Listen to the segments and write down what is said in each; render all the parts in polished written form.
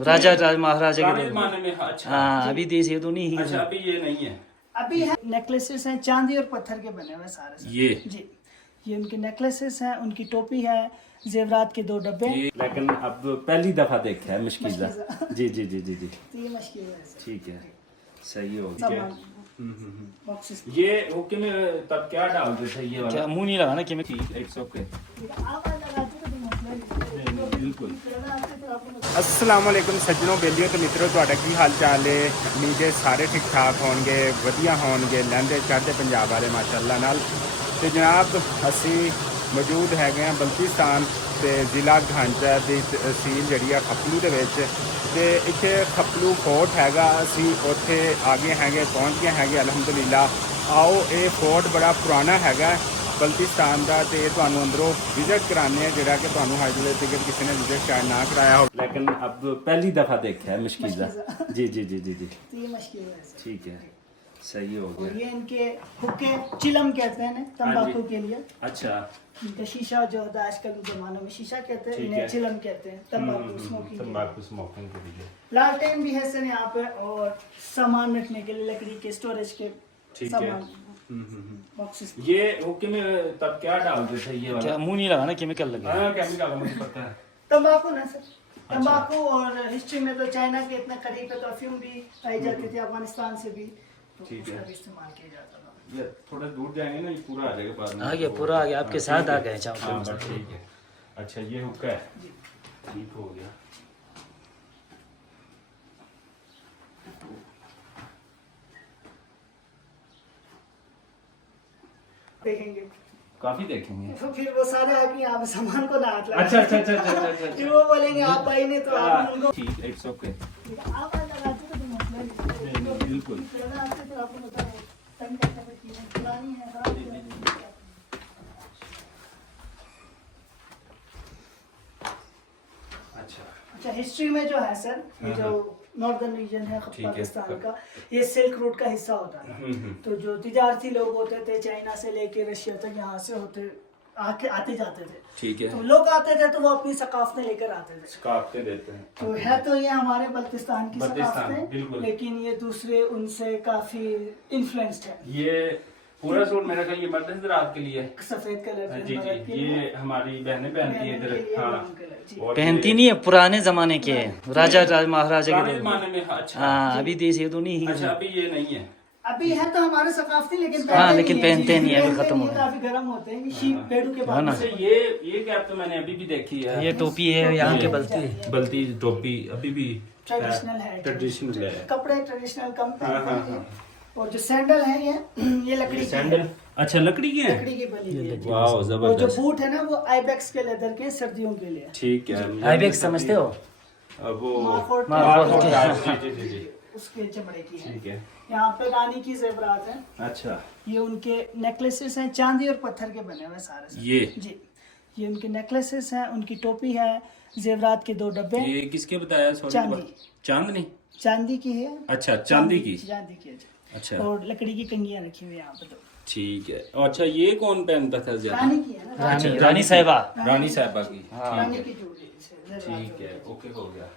राजा महाराजा के जमाने में। अच्छा हाँ, अभी देश ये तो नहीं है। अच्छा अभी ये नहीं है। अभी है नेकलेसेस हैं चांदी और पत्थर के बने हुए सारे ये जी, ये उनके नेकलेसेस हैं, उनकी टोपी है, जेवरात के 2 डब्बे। लेकिन अब पहली दफा देखा है मशकीज़ा। जी जी जी जी जी तो ये मुश्किल है सर। ठीक है, सही हो गया। सामान बॉक्सेस। ये हुक्के में तब क्या डालते थे ये वाला? क्या मुंह नहीं लगाना कि मैं ठीक, इट्स ओके। आप लगाते तो मसला नहीं। बिल्कुल। अस्सलाम वालेकुम सज्जनों बेलियों तो मित्रों ਤੁਹਾਡਾ ਕੀ ਹਾਲ ਚਾਲ ਹੈ ਉਮੀਦ ਹੈ ਸਾਰੇ ਠੀਕ ਠਾਕ ਹੋਣਗੇ ਵਧੀਆ ਹੋਣਗੇ ਲਹਿੰਦੇ ਚੜ੍ਹਦੇ ਪੰਜਾਬ ਵਾਲੇ ਮਾਸ਼ਾਅੱਲਾ ਨਾਲ ਤੇ ਜਨਾਬ ਅਸੀਂ ਮੌਜੂਦ ਹੈਗੇ ਆ ਬਲਤਿਸਤਾਨ ਤੇ ਜ਼ਿਲ੍ਹਾ ਘਾਂਚਾ ਦੀ ਤਹਿਸੀਲ ਜਿਹੜੀ ਆ ਖਪਲੂ ਦੇ ਵਿੱਚ ਤੇ ਇੱਥੇ ਖਪਲੂ ਫੋਰਟ ਹੈਗਾ ਅਸੀਂ ਉੱਥੇ ਆ ਗਏ ਹੈਗੇ ਪਹੁੰਚ ਗਏ ਹੈਗੇ ਅਲਹਮਦੁਲਿਲਾ ਆਓ ਇਹ ਫੋਰਟ ਬੜਾ ਪੁਰਾਣਾ ਹੈਗਾ बल्तिस्तान का तो ਤੁਹਾਨੂੰ अंदरों विजिट कराने जोड़ा कि ਤੁਹਾਨੂੰ हजले तक किसी ने विजिट शायद ना कराया हो लेकिन अब पहली दफा देखा है मशकीज़ा। जी जी जी जी जी तो ये मुश्किल है सर। ठीक है, सही हो और गया। ये इनके हुक्के चिलम कहते हैं तंबाकू के लिए। अच्छा इनका शीशा जो होता है आजकल के जमाने में शीशा कहते हैं, ठीक इन्हें है। चिलम कहते हैं तंबाकू स्मोकिंग। तंबाकू स्मोकिंग के लिए। लालटेन भी है सर यहाँ पे, और सामान रखने के लिए लकड़ी के स्टोरेज के ठीक है। सामान बॉक्सेस। ये हुक्के में तब क्या डालते थे ये वाला? क्या मुंह नहीं लगाना केमिकल लगे। हाँ केमिकल मुझे पता है। तंबाकू ना सर, तंबाकू। और हिस्ट्री में तो चाइना के इतना करीब है तो अफीम भी पाई जाती थी, अफगानिस्तान से भी, तो ठीक है। उसका भी इस्तेमाल किया जाता था। ये थोड़ा दूर जाएंगे ना ये पूरा आ जाएगा बाद में। आ गया पूरा आ गया आपके साथ आ गए चाहो हाँ बस ठीक है। अच्छा ये हुक्का है, ठीक हो गया। देखेंगे काफी देखेंगे। तो फिर वो सारे आके यहाँ पे सामान को ना हाथ लगा। अच्छा अच्छा अच्छा अच्छा अच्छा फिर वो बोलेंगे आप आई नहीं तो आप उनको ठीक, इट्स ओके। आप लगाते तो मसला नहीं। बिल्कुल। पहले आपसे तो आपको बता रहे तंग करता है, चीजें पुरानी है सारी। अच्छा अच्छा हिस्ट्री में जो है सर, ये जो नॉर्दर्न रीजन है ठीक है। पाकिस्तान का, ये सिल्क रूट का हिस्सा होता था। तो जो तिजारती लोग होते थे चाइना से लेके रशिया तक यहाँ से होते आते जाते थे। ठीक है। तो लोग आते थे तो वो अपनी सकाफतें लेकर आते थे। काटते देते हैं। तो है तो ये हमारे बल्तिस्तान की बल्तिस्तान, सकाफतें, बिल्कुल। लेकिन ये दूसरे उनसे काफी इन्फ्लुएंस्ड है। ये पूरा सूट मेरा ख्याल ये मर्द हज़रात के लिए है। सफेद कलर जी जी ये हमारी बहनें पहनती है इधर। हाँ और पहनती नहीं है, पुराने जमाने के हैं राजा महाराजा पुराने के। जमाने में। अच्छा हाँ, अभी देश ये तो नहीं अच्छा है। अभी ये नहीं है। अभी है तो हमारे सकाफती, लेकिन हाँ, लेकिन पहनते नहीं है, अभी पहनते खत्म हो नहीं है, गया। काफी गर्म होते हैं। शीप पेड़ों के बाद ना। अच्छा ये कैप तो मैंने अभी भी देखी है। ये टोपी है यहाँ के बलती। बल्ती टोपी अभी भी ट्रेडिशनल है। ट्रेडिशनल है। कपड़े ट्रेडिशनल कम हाँ, हाँ, पहनते हैं। और जो सैंडल है ये लकड़ी की सैंडल। है। अच्छा लकड़ी की है। लकड़ी की बनी हुई है। वाह और जो जबरदस्त। बूट है ना वो आइबेक्स के लेदर के, सर्दियों के लिए। ठीक है। आइबेक्स समझते हो? अब वो मार्कोट मार्कोट जी जी जी जी उसके चमड़े की है। ठीक है। यहाँ पे रानी की जेवरात है। अच्छा ये उनके नेकलेसेस हैं, चांदी और पत्थर के बने हुए सारे। ये जी, ये उनके नेकलेसेस हैं, उनकी टोपी है, जेवरात के 2 डब्बे। ये किसके बताया? सॉरी चांदी। चांदनी। चांदी की है। अच्छा चांदी की। चांदी की है जी। अच्छा और लकड़ी की कंगियां रखी हुई है यहाँ पे। तो ठीक है। अच्छा ये कौन पहनता था ज्यादा? रानी की है ना, रानी साहिबा। रानी साहबा की। रानी ठीक की है जूड़ी से जेवरात ठीक होती है ओके हो गया।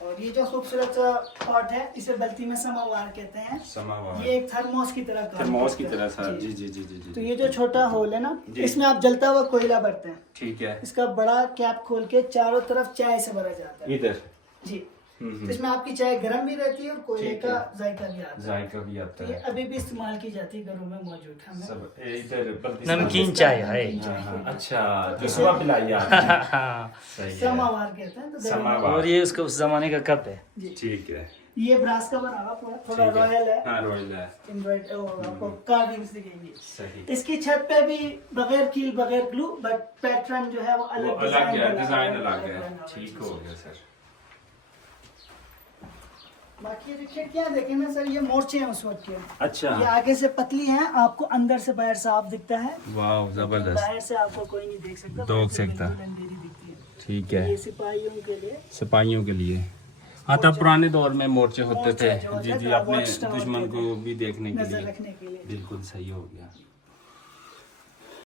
और ये जो खूबसूरत पॉट है इसे बल्ती में समावार कहते हैं। समावार। ये एक थर्मोस की तरह काम थर्मोस की करता तरह है। सा। जी। जी जी जी जी तो जी ये जो छोटा होल है ना, जी। इसमें आप जलता हुआ कोयला भरते हैं। ठीक है। इसका बड़ा कैप खोल के चारों तरफ चाय से भरा जाता है। इधर जी। तो इसमें आपकी चाय गर्म भी रहती है और कोयले ठीक का है। जायका भी आता है। जायका भी आता ये है। अभी भी इस्तेमाल की जाती है, घरों में मौजूद है हमें। सब इधर बल्तिस्तान। नमकीन चाय है। हाँ, हाँ, अच्छा तो सुबह पिलाई आपने। हाँ। सही है। समावार कहते हैं। तो गर्म- समावार। और ये उसका उस जमाने का कप है। जी। ठीक है। ये ब्रास का बना हुआ पूरा, थोड़ा ठीक रॉयल है। हाँ रॉयल है। इन्वर्ट और आपको कार्विंग्स दिखेंगी। सही। इसकी छत पे भी बगैर कील बगैर ग्लू, बट पैटर्न जो है वो वो अलग अलग है, बना डिजाइन है, अलग है। बना हुआ ठीक हो गया सर। बाकी ये खिड़कियां देखें ना सर, ये मोर्चे हैं उस वक्त के। अच्छा ये आगे से पतली हैं, आपको अंदर से बाहर साफ दिखता है। वाह जबरदस्त। बाहर से आपको कोई नहीं देख सकता, देख बाहर से सकता। बिल्कुल अंधेरी दिखती है। ठीक ये है। सिपाहियों के लिए सिपाहियों के लिए। हाँ तब पुराने दौर में मोर्चे होते थे। मोर्चा जो जी होता जी था, अपने watch tower दुश्मन होते को भी देखने के नजर लिए। रखने के लिए। बिल्कुल सही हो गया।